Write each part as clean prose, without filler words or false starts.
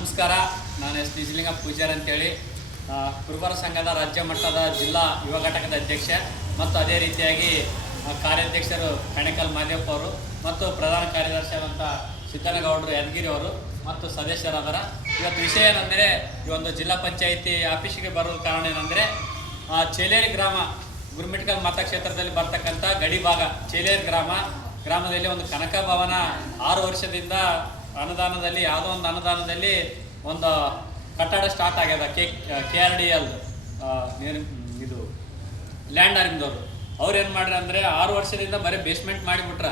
ನಮಸ್ಕಾರ. ನಾನು ಎಸ್ ನಿಜಲಿಂಗ ಪೂಜಾರ್ ಅಂತೇಳಿ ಕುರುಬರ ಸಂಘದ ರಾಜ್ಯ ಮಟ್ಟದ ಜಿಲ್ಲಾ ಯುವ ಘಟಕದ ಅಧ್ಯಕ್ಷ ಮತ್ತು ಅದೇ ರೀತಿಯಾಗಿ ಕಾರ್ಯಾಧ್ಯಕ್ಷರು ಕಣೇಕಲ್ ಮಾದೇವಪ್ಪ ಅವರು ಮತ್ತು ಪ್ರಧಾನ ಕಾರ್ಯದರ್ಶಿ ಆದಂಥ ಸಿದ್ದನಗೌಡರು ಯಾದಗಿರಿ ಅವರು ಮತ್ತು ಸದಸ್ಯರಾದರ. ಇವತ್ತು ವಿಷಯ ಏನೆಂದರೆ, ಈ ಒಂದು ಜಿಲ್ಲಾ ಪಂಚಾಯಿತಿ ಆಫೀಸಿಗೆ ಬರೋ ಕಾರಣ ಏನಂದರೆ, ಚೇಲೇರಿ ಗ್ರಾಮ ಗುರುಮಿಟ್ಕಲ್ ಮತಕ್ಷೇತ್ರದಲ್ಲಿ ಬರ್ತಕ್ಕಂಥ ಗಡಿ ಭಾಗ ಚೇಲೇರಿ ಗ್ರಾಮದಲ್ಲಿ ಒಂದು ಕನಕ ಭವನ 6 ವರ್ಷದಿಂದ ಅನುದಾನದಲ್ಲಿ ಯಾವುದೋ ಒಂದು ಅನುದಾನದಲ್ಲಿ ಒಂದು ಕಟ್ಟಡ ಸ್ಟಾರ್ಟ್ ಆಗ್ಯದ. KRDL ಇದು ಲ್ಯಾಂಡ್ ಆರ್ಮಿದವರು ಅವ್ರು ಏನು ಮಾಡ್ರಿ ಅಂದರೆ 6 ವರ್ಷದಿಂದ ಬರೀ ಬೇಸ್ಮೆಂಟ್ ಮಾಡಿಬಿಟ್ರ.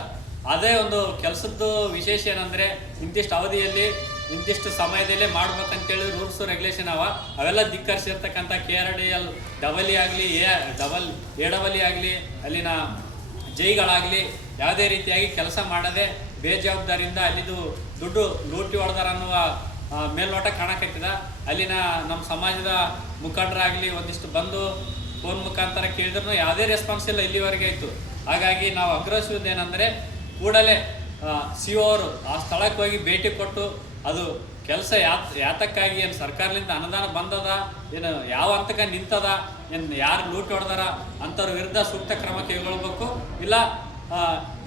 ಅದೇ ಒಂದು ಕೆಲಸದ್ದು ವಿಶೇಷ ಏನಂದರೆ, ಇಂತಿಷ್ಟು ಅವಧಿಯಲ್ಲಿ ಇಂತಿಷ್ಟು ಸಮಯದಲ್ಲೇ ಮಾಡ್ಬೇಕಂತೇಳಿ ರೂಲ್ಸು ರೆಗ್ಯುಲೇಷನ್ ಅವೆಲ್ಲ ಧಿಕ್ಕರಿಸಿರ್ತಕ್ಕಂಥ KRDL ಡಬಲ್ ಇ ಆಗಲಿ AEE ಆಗಲಿ ಅಲ್ಲಿನ ಜೈಗಳಾಗಲಿ ಯಾವುದೇ ರೀತಿಯಾಗಿ ಕೆಲಸ ಮಾಡದೆ ಬೇಜವಾಬ್ದಾರಿಯಿಂದ ಅಲ್ಲಿದು ದುಡ್ಡು ಲೂಟಿ ಹೊಡೆದಾರ ಅನ್ನುವ ಮೇಲ್ನೋಟ ಕಾಣಕತ್ತಿದ. ಅಲ್ಲಿನ ನಮ್ಮ ಸಮಾಜದ ಮುಖಂಡರಾಗಲಿ ಒಂದಿಷ್ಟು ಬಂದು ಫೋನ್ ಮುಖಾಂತರ ಕೇಳಿದ್ರು ಯಾವುದೇ ರೆಸ್ಪಾನ್ಸ್ ಇಲ್ಲ ಇಲ್ಲಿವರೆಗೆ ಆಯಿತು. ಹಾಗಾಗಿ ನಾವು ಆಗ್ರಹಿಸುವುದೇನೆಂದರೆ, ಕೂಡಲೇ CO ಅವರು ಆ ಸ್ಥಳಕ್ಕೆ ಹೋಗಿ ಭೇಟಿ ಕೊಟ್ಟು ಅದು ಕೆಲಸ ಯಾತಕ್ಕಾಗಿ ಏನು ಸರ್ಕಾರದಿಂದ ಅನುದಾನ ಬಂದದ, ಏನು ಯಾವ ಹಂತಕ್ಕೆ ನಿಂತದ, ಏನು ಯಾರು ಲೂಟಿ ಹೊಡೆದಾರ ಅಂಥವ್ರ ವಿರುದ್ಧ ಸೂಕ್ತ ಕ್ರಮ ಕೈಗೊಳ್ಬೇಕು. ಇಲ್ಲ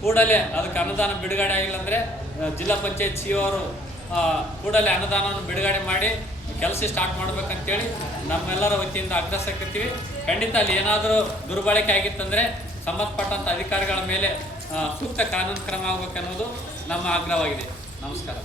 ಕೂಡಲೇ ಅದಕ್ಕೆ ಅನುದಾನ ಬಿಡುಗಡೆ ಆಗಿಲ್ಲ ಅಂದರೆ ಜಿಲ್ಲಾ ಪಂಚಾಯತ್ CO ಅವರು ಕೂಡಲೇ ಅನುದಾನವನ್ನು ಬಿಡುಗಡೆ ಮಾಡಿ ಕೆಲಸ ಸ್ಟಾರ್ಟ್ ಮಾಡ್ಬೇಕಂತೇಳಿ ನಮ್ಮೆಲ್ಲರ ವತಿಯಿಂದ ಆಗ್ರಹಿಸಕತ್ತೀವಿ. ಖಂಡಿತ ಅಲ್ಲಿ ಏನಾದರೂ ದುರ್ಬಳಕೆ ಆಗಿತ್ತಂದರೆ ಸಂಬಂಧಪಟ್ಟಂಥ ಅಧಿಕಾರಿಗಳ ಮೇಲೆ ಸೂಕ್ತ ಕಾನೂನು ಕ್ರಮ ಆಗಬೇಕನ್ನೋದು ನಮ್ಮ ಆಗ್ರಹವಾಗಿದೆ. ನಮಸ್ಕಾರ.